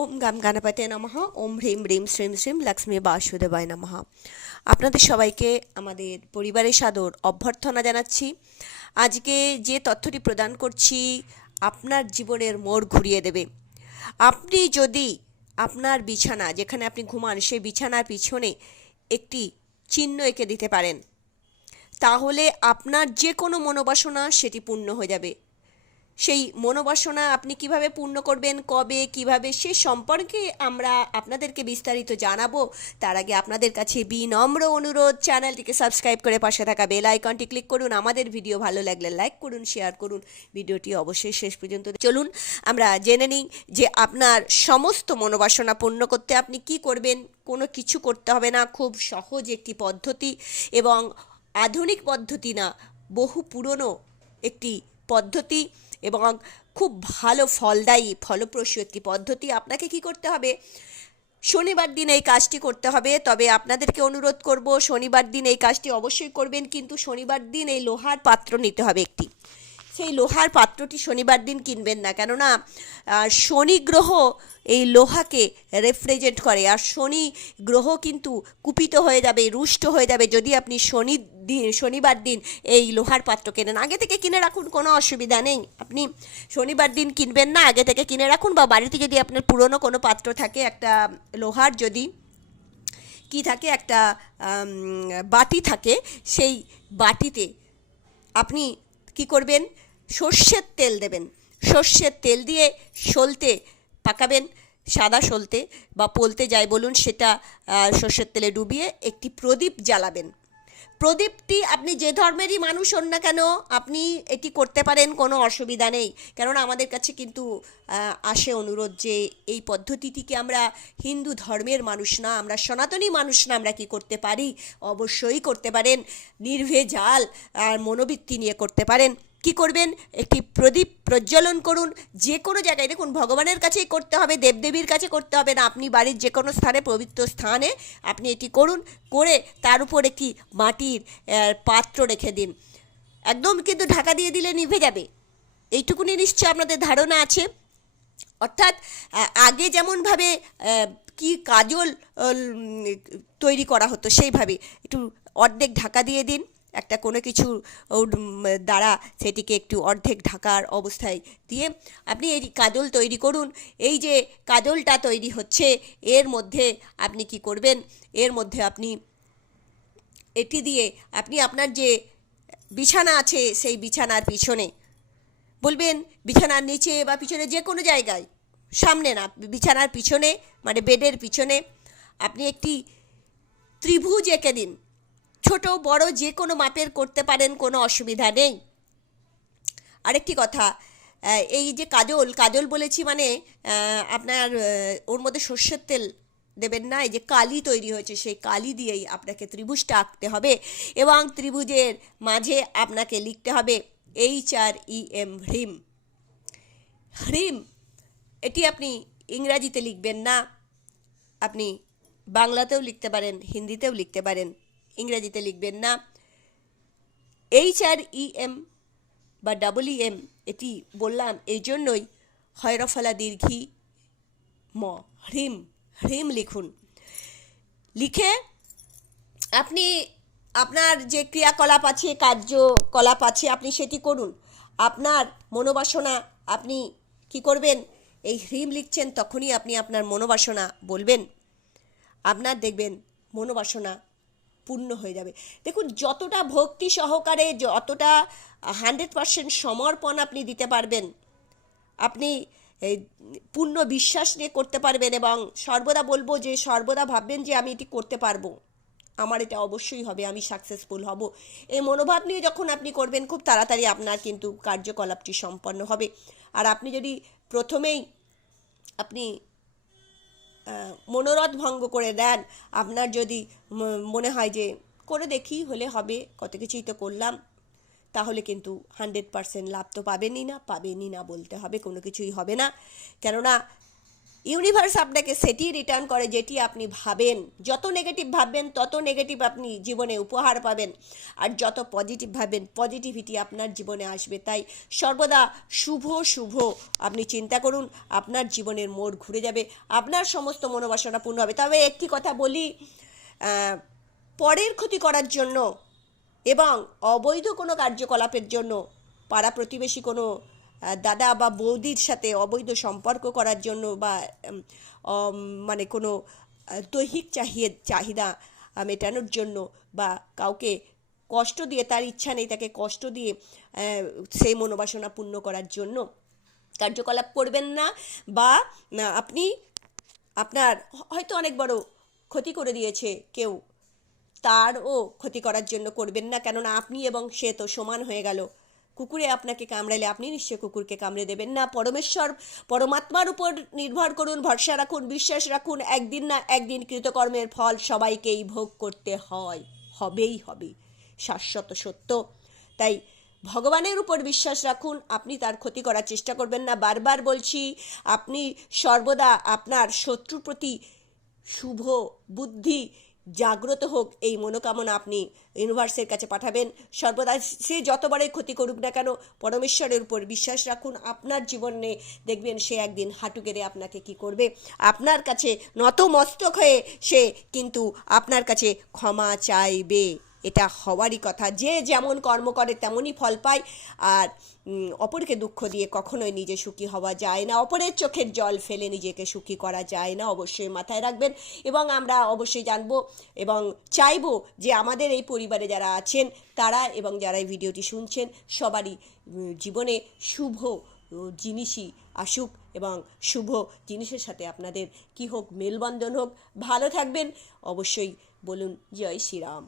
ওম গাম গণপতে নমঃ। ওম হ্রিম হ্রিম শ্রীম শ্রীম লক্ষ্মী বাসুদেবায় নমঃ। আপনাদের সবাইকে আমাদের পরিবারের সাদর অভ্যর্থনা জানাচ্ছি। আজকে যে তথ্যটি প্রদান করছি আপনার জীবনের মোড় ঘুরিয়ে দেবে। আপনি যদি আপনার বিছানা, যেখানে আপনি ঘুমান, সেই বিছানার পিছনে একটি চিহ্ন এঁকে দিতে পারেন, তাহলে আপনার যে কোনো মনোবাসনা সেটি পূর্ণ হয়ে যাবে। সেই মনোবাসনা আপনি কীভাবে পূর্ণ করবেন, কবে, কীভাবে, সে সম্পর্কে আমরা আপনাদেরকে বিস্তারিত জানাব। তার আগে আপনাদের কাছে বিনম্র অনুরোধ, চ্যানেলটিকে সাবস্ক্রাইব করে পাশে থাকা বেল আইকনটি ক্লিক করুন, আমাদের ভিডিও ভালো লাগলে লাইক করুন, শেয়ার করুন। ভিডিওটি অবশ্যই শেষ পর্যন্ত চলুন, আমরা জেনে নিই যে আপনার সমস্ত মনোবাসনা পূর্ণ করতে আপনি কি করবেন, কোনো কিছু করতে হবে না, খুব সহজ একটি পদ্ধতি এবং আধুনিক পদ্ধতি না, বহু পুরনো একটি পদ্ধতি। এবং খুব ভালো ফলদায়ী, ফলপ্রসূ একটি পদ্ধতি। আপনাকে কি করতে হবে? শনিবার দিন এই কাজটি করতে হবে। তবে আপনাদেরকে অনুরোধ করব, শনিবার দিন এই কাজটি অবশ্যই করবেন, কিন্তু শনিবার দিন এই লোহার পাত্র নিতে হবে একটি। সেই লোহার পাত্রটি শনিবার দিন কিনবেন না। কেননা শনি গ্রহ এই লোহাকে রেফ্রিজারেট করে। আর শনি গ্রহ কিন্তু কুপিত হয়ে যাবে, রুষ্ট হয়ে যাবে যদি আপনি শনি দিন শনিবার দিন এই লোহার পাত্র কেনেন। আগে থেকে কিনে রাখুন, কোনো অসুবিধা নেই। আপনি শনিবার দিন কিনবেন না, আগে থেকে কিনে রাখুন বা বাড়িতে যদি আপনার পুরনো কোনো পাত্র থাকে, একটা লোহার যদি কি থাকে, একটা বাটি থাকে, সেই বাটিতে আপনি কি করবেন? সর্ষের তেল দেবেন। সর্ষের তেল দিয়ে সলতে পাকাবেন, সাদা সলতে বা পোলতে যাই বলুন সেটা সর্ষের তেলে ডুবিয়ে একটি প্রদীপ জ্বালাবেন। প্রদীপটি আপনি যে ধর্মেরই মানুষ হন না কেন, আপনি এটি করতে পারেন, কোনো অসুবিধা নেই। কেননা আমাদের কাছে কিন্তু আসে অনুরোধ যে এই পদ্ধতিটিকে আমরা হিন্দু ধর্মের মানুষ না, আমরা সনাতনী মানুষ না, আমরা কি করতে পারি? অবশ্যই করতে পারেন। নির্ভেজাল আর মনোবৃত্তি নিয়ে করতে পারেন। কি করবেন? একটি প্রদীপ প্রজ্বলন করুন। যে কোনো জায়গায় দেখুন, ভগবানের কাছেই করতে হবে, দেবদেবীর কাছে করতে হবে না। আপনি বাড়ির যে কোনো স্থানে, পবিত্র স্থানে আপনি এটি করুন, করে তার উপর একটি মাটির পাত্র রেখে দিন। একদম কিন্তু ঢাকা দিয়ে দিলে নিভে যাবে। এইটুকুনি নিশ্চয় আপনাদের ধারণা আছে। অর্থাৎ আগে যেমনভাবে কি কাজল তৈরি করা হতো সেইভাবে। একটু অর্ধেক ঢাকা দিয়ে দিন। একটা কোনো কিছু দ্বারা সেটিকে একটু অর্ধেক ঢাকার অবস্থায় দিয়ে আপনি এই কাজল তৈরি করুন। এই যে কাজলটা তৈরি হচ্ছে, এর মধ্যে আপনি কি করবেন? এর মধ্যে আপনি এটি দিয়ে আপনি আপনার যে বিছানা আছে, সেই বিছানার পিছনে বলবেন, বিছানার নিচে বা পিছনে যে কোনো জায়গায়, সামনে না, বিছানার পিছনে মানে বেডের পিছনে আপনি একটি ত্রিভুজ এঁকে দিন। ছোট বড় যে কোনো মাপের করতে পারেন, কোনো অসুবিধা নেই। আরেকটি কথা এই যে কাজল কাজল বলেছি মানে আপনার ওর মধ্যে সর্ষের তেল দেবেন না, এই যে কালি তৈরি হয়েছে, সেই কালি দিয়েই আপনাকে ত্রিভুজটা আঁকতে হবে এবং ত্রিভুজের মাঝে আপনাকে লিখতে হবে এইচ আর ই এম, হ্রিম। হ্রিম, এটি আপনি ইংরাজিতে লিখবেন না, আপনি বাংলাতেও লিখতে পারেন, হিন্দিতেও লিখতে পারেন। ইংরেজিতে লিখবেন না। এইচ আর ই এম বা ডাবল ই এম এটি বললাম এই জন্যই হয়রফলা দীর্ঘি ম, হ্রিম হ্রিম লিখুন। লিখে আপনি আপনার যে ক্রিয়াকলাপ আছে, কার্যকলাপ আছে, আপনি সেটি করুন। আপনার মনোবাসনা, আপনি কি করবেন? এই হ্রিম লিখছেন, তখনই আপনি আপনার মনোবাসনা বলবেন। আপনার দেখবেন, মনোবাসনা পূর্ণ হয়ে যাবে। দেখুন, যতটা ভক্তি সহকারে, যতটা হান্ড্রেড পারসেন্ট সমর্পণ আপনি দিতে পারবেন, আপনি পূর্ণ বিশ্বাস নিয়ে করতে পারবেন এবং সর্বদা বলব যে, সর্বদা ভাববেন যে, আমি এটি করতে পারব। আমার এটা অবশ্যই হবে, আমি সাকসেসফুল হব। এই মনোভাব নিয়ে যখন আপনি করবেন, খুব তাড়াতাড়ি আপনার কিন্তু কার্যকলাপটি সম্পন্ন হবে। আর আপনি যদি প্রথমেই আপনি মনোরথ ভঙ্গ করে দেন। আপনার যদি মনে হয় যে করে দেখি, হলে হবে, কত কিছুই তো করলাম, তাহলে কিন্তু হান্ড্রেড পারসেন্ট লাভ তো পাবেনই না পাবেনই না বলতে হবে, কোনো কিছুই হবে না। কেননা ইউনিভার্স আপনাকে সেটি রিটার্ন করে যেটি আপনি ভাবেন। যত নেগেটিভ ভাববেন, তত নেগেটিভ আপনি জীবনে উপহার পাবেন। আর যত পজিটিভ ভাববেন পজিটিভিটি আপনার জীবনে আসবে। তাই সর্বদা শুভ শুভ আপনি চিন্তা করুন, আপনার জীবনের মোড় ঘুরে যাবে। আপনার সমস্ত মনোবাসনা পূর্ণ হবে। তবে একটি কথা বলি পরের ক্ষতি করার জন্য এবং অবৈধ কোনো কার্যকলাপের জন্য পাড়া প্রতিবেশী কোনো দাদা বা বৌদির সাথে অবৈধ সম্পর্ক করার জন্য বা মানে কোনো দৈহিক চাহিয়ে, চাহিদা মেটানোর জন্য বা কাউকে কষ্ট দিয়ে, তার ইচ্ছা নেই তাকে কষ্ট দিয়ে সেই মনোবাসনা পূর্ণ করার জন্য কার্যকলাপ করবেন না বা আপনি, আপনার হয়তো অনেক বড় ক্ষতি করে দিয়েছে কেউ, তারও ক্ষতি করার জন্য করবেন না। কেননা আপনি এবং সে তো সমান হয়ে গেল। কুকুরে আপনাকে কামড়ালে আপনি নিশ্চয় কুকুরকে কামড়ে দেবেন। না, পরমেশ্বর, পরমাত্মার উপর নির্ভর করুন, ভরসা রাখুন, বিশ্বাস রাখুন, একদিন না একদিন কৃতকর্মের ফল সবাইকেই ভোগ করতে হয়। হবেই হবে, শাশ্বত সত্য। তাই ভগবানের উপর বিশ্বাস রাখুন, আপনি তার ক্ষতি করার চেষ্টা করবেন না। বারবার বলছি, আপনি সর্বদা আপনার শত্রুর প্রতি শুভ বুদ্ধি জাগ্রত হোক এই মনোকামনা আপনি ইউনিভার্সের কাছে পাঠাবেন। সর্বদা সে যতবারই ক্ষতি করুক না কেন, পরমেশ্বরের উপর বিশ্বাস রাখুন, আপনার জীবনে দেখবেন সে একদিন হাঁটু গেড়ে আপনাকে কি করবে। আপনার কাছে নতমস্তক হয়ে সে কিন্তু আপনার কাছে ক্ষমা চাইবে। এটা হওয়ারই কথা। যে যেমন কর্ম করে, তেমনই ফল পায়। আর অপরকে দুঃখ দিয়ে কখনোই নিজে সুখী হওয়া যায় না। অপরের চোখের জল ফেলে নিজেকে সুখী করা যায় না, অবশ্যই মাথায় রাখবেন। এবং আমরা অবশ্যই জানব এবং চাইব যে আমাদের এই পরিবারে যারা আছেন, তারা এবং যারা এই ভিডিওটি শুনছেন, সবারই জীবনে শুভ জিনিসই আসুক এবং শুভ জিনিসের সাথে আপনাদের কি হোক মেলবন্ধন হোক। ভালো থাকবেন। অবশ্যই বলুন, জয় শ্রীরাম।